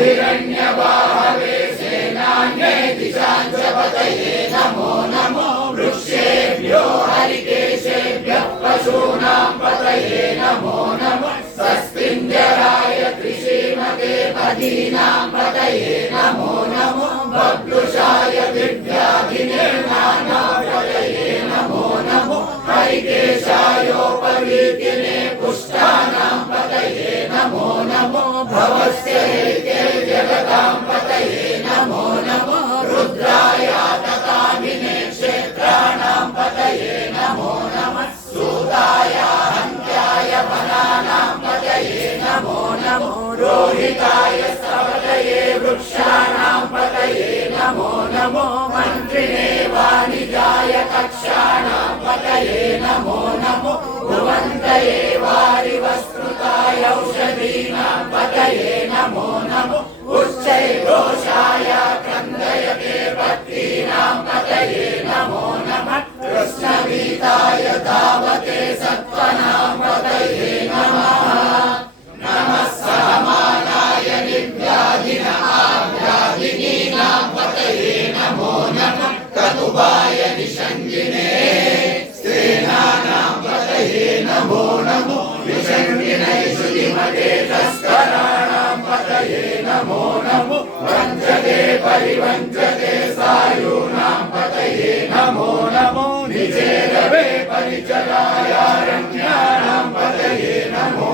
हिरण्यबाहवे सेनान्ये दिशाञ्च पतये नमो नमो वृक्षेभ्यो हरिकेशेभ्यः पशूनां पतये नमो नमो स्वस्तिञ्जराय कृषिमते पदीनां पतये नमो नमो बभ्रुषाय दिव्याधिनिर्माणां पतये नमो नमो हरिकेशायोपवीतिने पुष्टानां पतये नमो नमो भवस्य जगतां पतये नमो नमो रुद्राय तथामिने क्षेत्राणां पतये नमो नमः सूताय हन्त्याय वनानां पतये नमो नमो रोहिताय स्तवतये वृक्षाणां पतये नमो नमो मन्त्रिणे वाणिजाय कक्षाणां पतये नमो नमो भुवन्तये वारिवस्कृताय औषधीनां पतये नमो नमो उच्चैघोषाय क्रन्दयते पत्नीनां पतये नमो नमः कृष्णगीताय धावते सत्त्वनां पतये नमः नमः सहमानाय निर्व्याधिनां पतये नमो नमः कतुबाय निषङ्गिने सेनानां पतये नमो नमो विषङ्गिनै श्रुतिमते तस्कराणां पतये नमो नमो वञ्चते परिवञ्चते सायूनां पतये नमो नमो निजेरवे परिचरायारण्यानां पतये नमो